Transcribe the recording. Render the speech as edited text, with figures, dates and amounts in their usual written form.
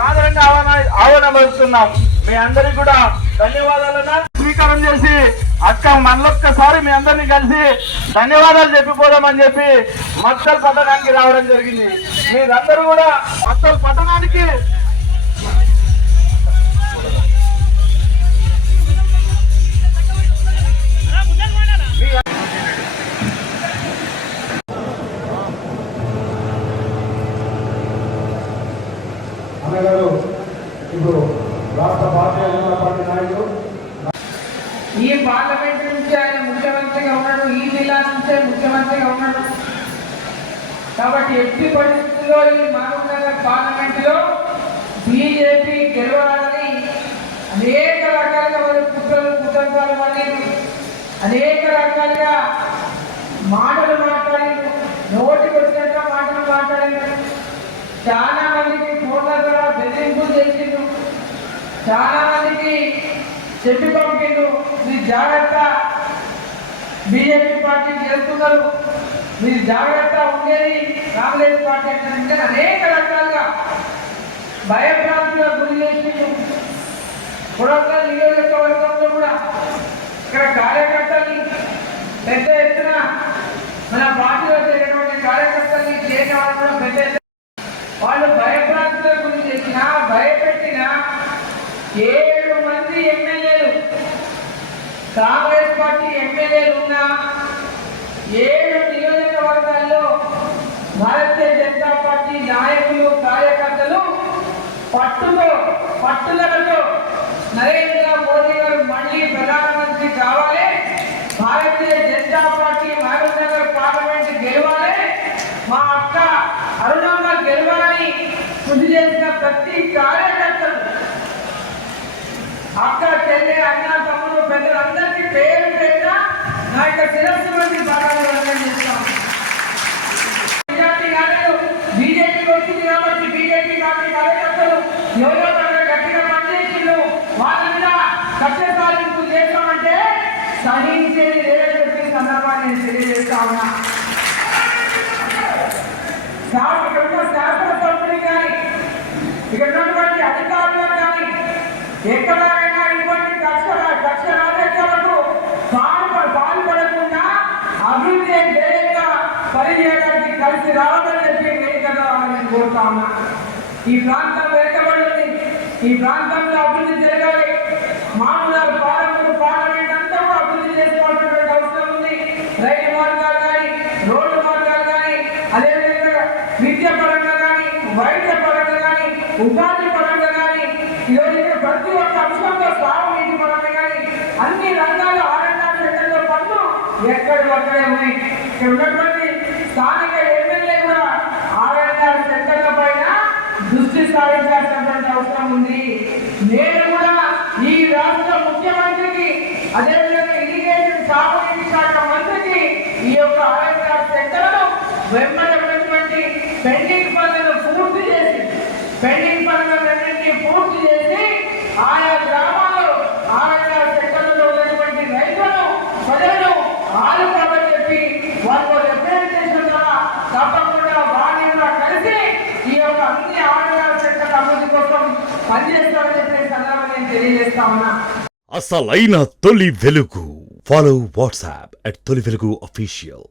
సాధారణంగా ఆహ్వానిస్తున్నాం. మీ అందరికి కూడా ధన్యవాదాలన్నా. స్వీకారం చేసి అక్క మళ్ళొక్కసారి మీ అందరినీ కలిసి ధన్యవాదాలు చెప్పిపోదామని చెప్పి మత్తల్ పట్టణానికి రావడం జరిగింది. మీరందరూ కూడా మత్తల్ పట్టణానికి అన్నగారు ఇప్పుడు రాష్ట్ర భారతీయ జనతా పార్టీ నాయకులు. ఈ పార్లమెంట్ నుంచి ఆయన ముఖ్యమంత్రిగా ఉన్నాడు, ఈ జిల్లా నుంచే ముఖ్యమంత్రిగా ఉన్నాడు. కాబట్టి ఎట్టి పరిస్థితుల్లో ఈ మహబూబ్నగర్ పార్లమెంట్ లో బీజేపీ గెలవాలని అనేక రకాలుగా వారి కుట్రలు కుతంత్రాలు మళ్ళీ అనేక రకాలుగా మాటలు మాట్లాడింది, నోటికి వచ్చినట్టు మాటలు మాట్లాడింది. చాలా మందికి ఫోన్ల ద్వారా బెదిరింపులు చేసిండు, చాలా మందికి చెప్పి పంపిండు, మీరు జాగ్రత్త బీజేపీ పార్టీ చేస్తున్నారు, మీరు జాగ్రత్త ఉండేది కాంగ్రెస్ పార్టీ అంటే అనేక రకాలుగా భయభ్రాంతులకు గురి చేసిండు. కొడంగల్ నియోజకవర్గంలో కూడా ఇక్కడ కార్యకర్తల్ని పెద్ద ఎత్తున మన పార్టీలో చేరినటువంటి కార్యకర్తల్ని చేసిన వాళ్ళు కూడా పెద్ద ఎత్తున వాళ్ళు భయభ్రాంతులకు గురి చేసిన భయపెట్టిన 7 మంది ఎమ్మెల్యేలు కాంగ్రెస్ పార్టీ ఎమ్మెల్యేలు ఉన్న 7 నియోజకవర్గాల్లో భారతీయ జనతా పార్టీ నాయకులు కార్యకర్తలు పట్టుదలతో నరేంద్ర మోదీ గారు మళ్ళీ ప్రధానమంత్రి కావాలి, భారతీయ జనతా పార్టీ మహబూబ్నగర్ పార్లమెంట్ గెలవాలి, మా అక్క అరుణమ్మ గెలవాలని కృషి చేసిన ప్రతి కార్యకర్తలు అక్క చెల్లె అన్న తమ్ముడు పెద్దలందరికీ పేరు పేరున నా యొక్క శిరస్సు మంది భాగాలు చేస్తాం. బీజేపీకి వచ్చింది కాబట్టి బీజేపీ పార్టీ కార్యకర్తలు ఎవరో గట్టిగా పనిచేసిండు, వాళ్ళ మీద కక్ష సాధింపు చేస్తామంటే సహించేది లేదని చెప్పి సందర్భాన్ని నేను తెలియజేస్తా ఉన్నా. ఇక్కడ ఉన్న శాసనసభ్యులు కానీ ఇక్కడ ఉన్నటువంటి అధికారులు కానీ ఎక్కడైనా ఇటువంటి కక్ష రాజకీయాలకు పాల్పడకుండా అభివృద్ధి ధ్యేయంగా పనిచేయడానికి కలిసి రావాలని చెప్పి వేదికగా నేను కోరుతా ఉన్నా. ఈ ప్రాంతం వెనుకబడింది, ఈ ప్రాంతంలో అభివృద్ధి జరగాలి. మామూలు పార్లమెంట్ అంతా కూడా అభివృద్ధి చేసుకోవాల్సినటువంటి అవసరం ఉంది. రైలు మార్గాలు కానీ రోడ్డు మార్గాలు కానీ అదేవిధంగా విద్య పరంగా కానీ వైద్య పరంగా కానీ ఉపాధి పరంగా కానీ ఈరోజు ఇక్కడ ప్రతి ఒక్క అంశంలో సాగునీటి పరంగా కానీ అన్ని రంగాలు ఆరంభ సెంటర్లో పనులు ఎక్కడికక్కడే ఉన్నాయి. ఇక్కడ ఉన్నటువంటి స్థానిక ఎమ్మెల్యే కూడా ఆరంభ సెంటర్ల పైన దృష్టి సారించాల్సినటువంటి అవసరం ఉంది. నేను కూడా ఈ రాష్ట్ర ముఖ్యమంత్రికి అదేవిధంగా ఇరిగేషన్ సాగునీటి శాఖ మంత్రికి ఈ యొక్క ఆరంభ సెంటర్లను వెంబడమైనటువంటి పెండింగ్ పనులను పూర్తి చేసి ఆయా గ్రామాల్లో ఆయా సెక్టర్లలో ఉన్నటువంటి రైతులను ప్రజలను ఆదుకోవాలని చెప్పి వాళ్ళు రిప్రజెంటేషన్ ద్వారా తప్పకుండా వారిని కూడా కలిసి ఈ యొక్క అన్ని ఆయా సెక్టర్ అభివృద్ధి కోసం పనిచేస్తామని చెప్పి సందర్భంగా నేను తెలియజేస్తా ఉన్నా. అసలైన తొలి వెలుగు. ఫాలో వాట్సాప్ @తొలి వెలుగు official.